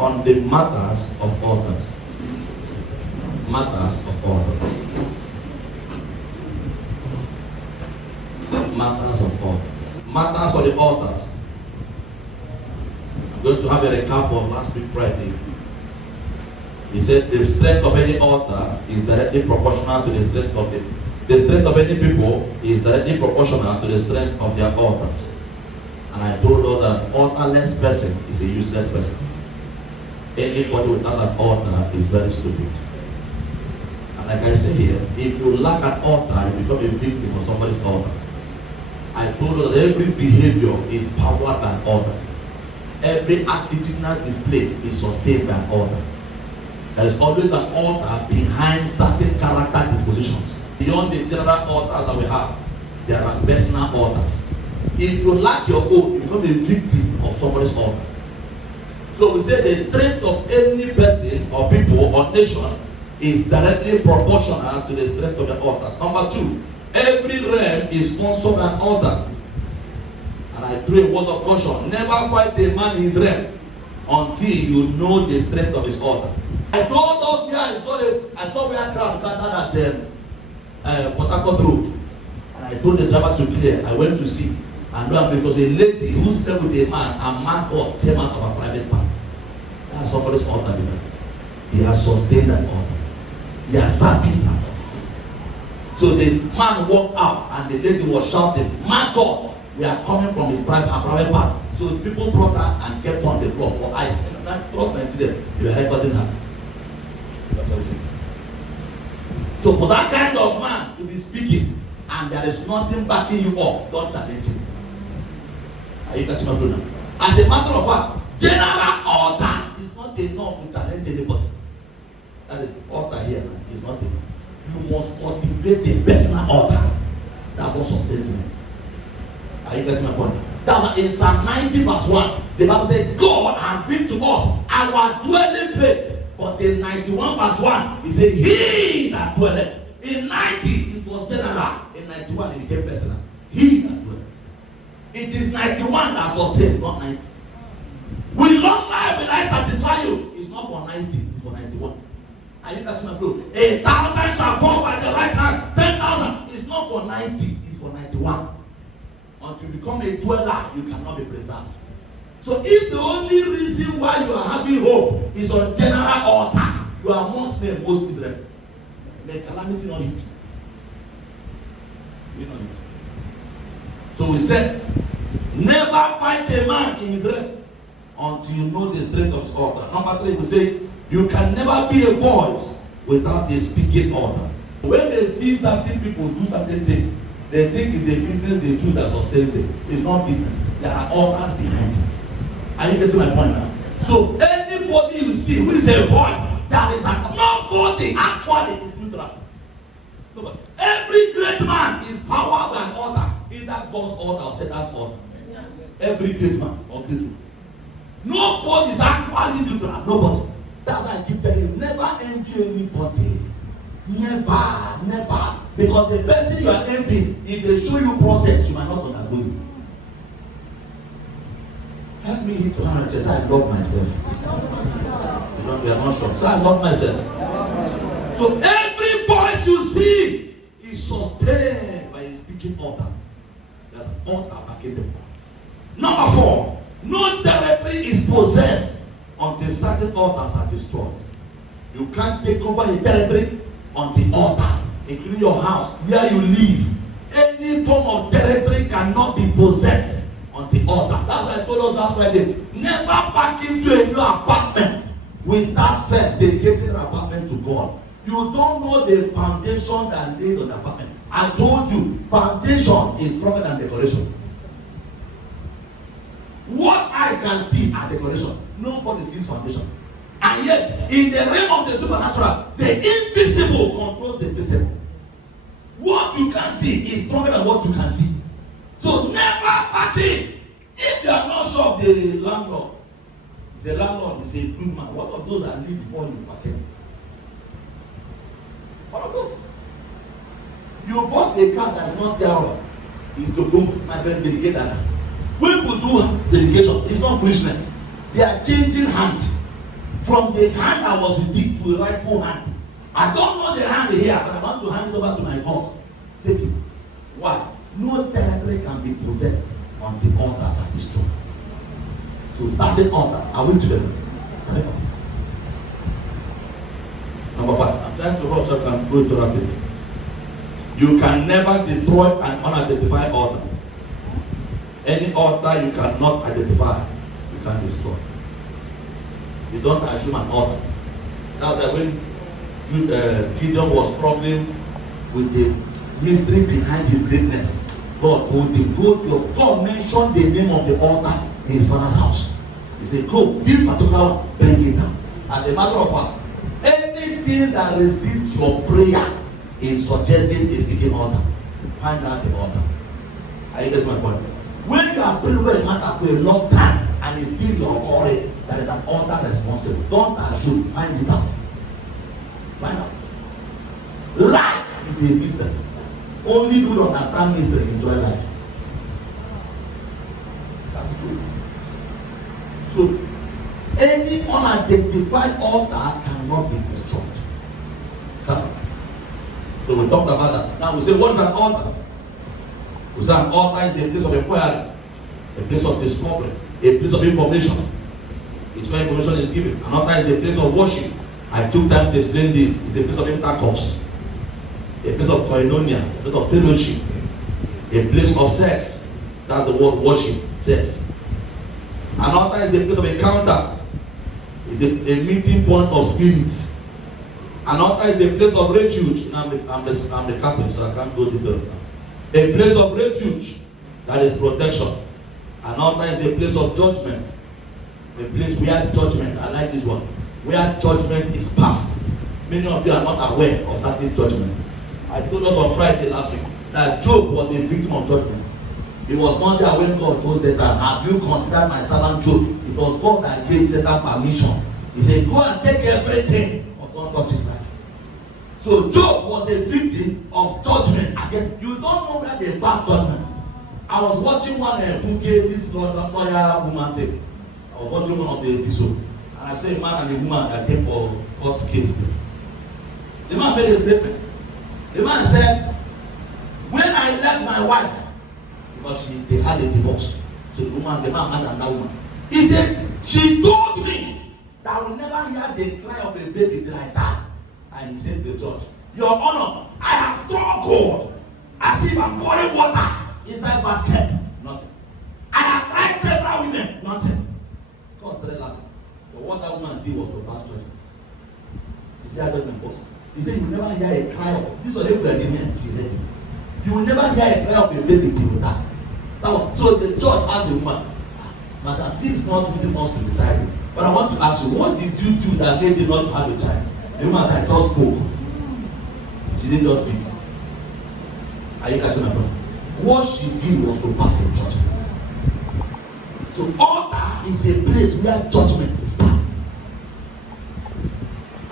on the matters of others. Matters of others. Matters of others. Matters of the others. I'm going to have a recap of last week Friday. He said the strength of any altar is directly proportional to the strength of the strength of any people is directly proportional to the strength of their altars. And I told us that an altarless person is a useless person. Anybody without an altar is very stupid. And like I say here, if you lack an altar, you become a victim of somebody's altar. I told us that every behavior is powered by an altar. Every attitudinal display is sustained by an altar. There is always an altar behind certain character dispositions. Beyond the general altar that we have, there are personal altars. If you lack your own, you become a victim of somebody's altar. So we say the strength of any person or people or nation is directly proportional to the strength of the altars. Number two, every realm is sponsored by an altar. And I threw a word of caution. Never fight a man in his realm until you know the strength of his altar. I told us where I saw where crowd gathered at Port Harcourt Road. And I told the driver to clear. I went to see. And lo, because a lady who slept with a man and man God came out of a private part. That's somebody's altar. He has sustained an altar. He has serviced an altar. So the man walked out and the lady was shouting, "My God, we are coming from his private part." So people brought her and kept on the floor for ice. Trust Nigeria, they were recording her. That's what we say. So for that kind of man to be speaking and there is nothing backing you up, don't challenge him. Are you catching my flow now? As a matter of fact, general altars is not enough to challenge anybody. That is the altar here is not enough. You must cultivate a personal altar. That's what sustains me. Are you getting my point? That's why in Psalm 90 verse 1, the Bible says, God has been to us our dwelling place. But in 91 verse 1, he said, He that dwelleth. In 90, it was general. In 91, it became personal. He that dwelleth. It is 91 that sustains, not 90. With long life will I satisfy you. It's not for 90, it's for 91. Are you catching my flow? 1,000 shall fall by the right hand, 10,000. It's not for 90, it's for 91. Until you become a dweller, you cannot be preserved. So if the only reason why you are having hope is on general altar, you are amongst them most miserable. May calamity not hit you. Not hit you. So we said, never fight a man in his realm until you know the strength of his altar. Number 3, we say, you can never be a voice without a speaking altar. When they see certain people do certain things, they think it's the business they do that sustains them. It's not business. There are altars behind it. Are you getting my point now? So anybody you see who is a voice, there is nobody actually is neutral. Nobody. Every great man is powered by an altar. Either God's altar or Satan's altar. Every great man or great woman. Nobody is actually neutral. Nobody. That's why I keep telling you, never envy anybody. Never. Because the person you are envying, if they show you process, you might not undergo it. Help me hit 200 just I love myself. We are not sure. So I love myself. So every voice you see is sustained by a speaking altar. There's an altar backing them. Number 4, no territory is possessed until certain altars are destroyed. You can't take over a territory until altars, including your house, where you live. Any form of territory cannot be possessed until altar. That's why I told us last Friday. Never back into a new apartment without first dedicating an apartment to God. You don't know the foundation that laid on the apartment. I told you, foundation is stronger than decoration. What eyes can see are decoration. Nobody sees foundation. And yet, in the realm of the supernatural, the invisible controls the visible. What you can see is stronger than what you can see. So never party. If you are not sure of the landlord, the landlord is a good man. What of those that live before you party? What of those? You bought a car that is not there. It's to go, my friend, dedicate that. When people do dedication, it's not foolishness. They are changing hands. from the hand I was with it to the rightful hand. I don't know the hand here, but I want to hand it over to my God. Take it. Why? No territory can be possessed until altars are destroyed. So certain altar, are we together? Number 5. I'm trying to rush up and go to other things. You can never destroy an unidentified altar. Any altar you cannot identify, you can destroy. You don't assume an altar. That's why when Gideon was struggling with the mystery behind his greatness, God told him, God mentioned the name of the altar in his father's house. He said, go, this particular one, bring it down. As a matter of fact, anything that resists your prayer is suggesting a speaking altar. Find out the altar. Are you getting my point? When you are praying for a matter for a long time and it's still your glory, there is an altar responsible. Don't assume, find it out. Find out. Life is a mystery. Only people who understand mystery enjoy life. That's good. So, any unidentified altar cannot be destroyed. So we talked about that. Now we say, what is an altar? We say an altar is a place of inquiry, a place of discovery, a place of information. It's where information is given. An altar is a place of worship. I took time to explain this. It's a place of intercourse, a place of koinonia, a place of fellowship, a place of sex. That's the word worship, sex. An altar is a place of encounter. It's a meeting point of spirits. An altar is a place of refuge. I'm the captain, so I can't go details now. A place of refuge, that is protection. An altar is a place of judgment. A place where judgment, I like this one, where judgment is passed. Many of you are not aware of certain judgment. I told us on Friday last week that Job was a victim of judgment. It was not there when God told Satan, have you considered my servant Job? It was God that gave Satan permission. He said, go and take everything, but don't touch his life. So Job was a victim of judgment. Again, you don't know where they pass judgment. I was watching one Funke, this lawyer woman thing. I was watching one of the episodes. And I saw a man and a woman that came for court case. The man made a statement. The man said, when I left my wife, because they had a divorce. So the man had another woman. He said, she told me that I will never hear the cry of a baby till I die. And he said to the judge, Your Honor, I have struggled as if I'm pouring water inside basket. Nothing. I have tried several women. Nothing. God started laughing. But what that woman did was to pass judgment. You see how judgment was? He said, you will never hear a cry of this was the men. She heard it. You will never hear a cry of a baby till you die. Now, so the judge asked the woman, Madam, this is not within us to decide. But I want to ask you, what did you do that made you not have a child? The woman said, I just spoke. She didn't just speak. Are you catching my point? What she did was to pass a judgment. So altar is a place where judgment is passed.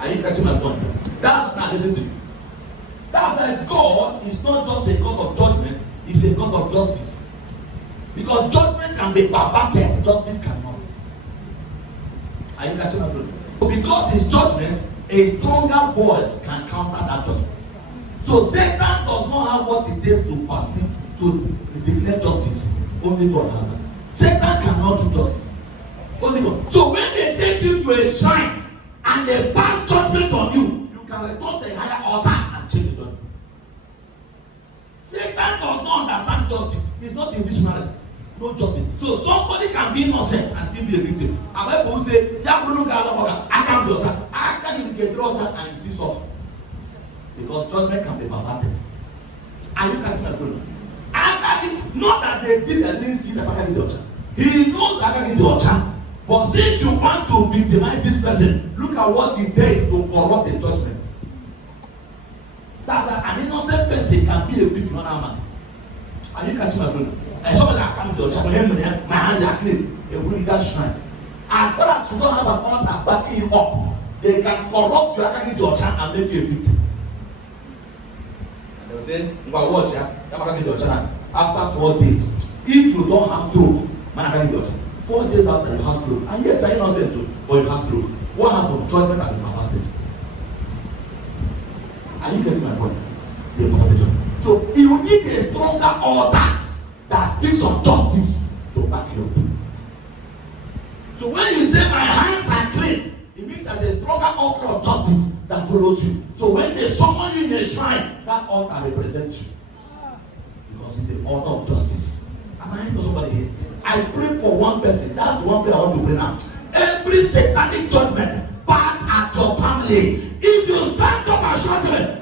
Are you catching my point? That's now listen to this. That's why God is not just a God of judgment, He's a God of justice. Because judgment can be perverted, justice cannot. Are you catching my point? So because it's judgment, a stronger voice can counter that judgment. So Satan does not have what it takes to perceive, to declare justice. Only God has that. Satan cannot do justice. Only God. So when they take you to a shrine and they pass judgment on you, you can return to a higher altar and change the judgment. Satan does not understand justice. He's not in this matter. No justice. So somebody can be innocent and still be a victim. And when people say, I can't be a child. I can't even get a child and still suffer. Because judgment can be perverted. Are you catching my point? Not that they didn't see that I can get a child. He knows that I can get a child. But since you want to victimize this person, look at what he did to corrupt the judgment. That's an innocent person can be a victim on our man. Are you catching my point? And somebody that comes to your child, my hands are clean. They will that shrine. As far as you don't have an altar backing you up, they can corrupt your attacking to your child and make you a victim. And they will say, watch your child. After 4 days, if you don't have stroke, man, I can get your child. 4 days after you have stroke, and yet you're innocent too, but you have stroke. What happened? Judgment has been perverted. Are you getting my point? The perverted. So you need a stronger order that speaks of justice to back you up. So when you say my hands are clean, it means there's a stronger altar of justice that follows you. So when they summon you in a shrine, that altar represents you. Because it's an altar of justice. Am I for somebody here? I pray for one person. That's the one prayer I want to pray now. Every satanic judgment bad at your family. If you stand up and shout to them,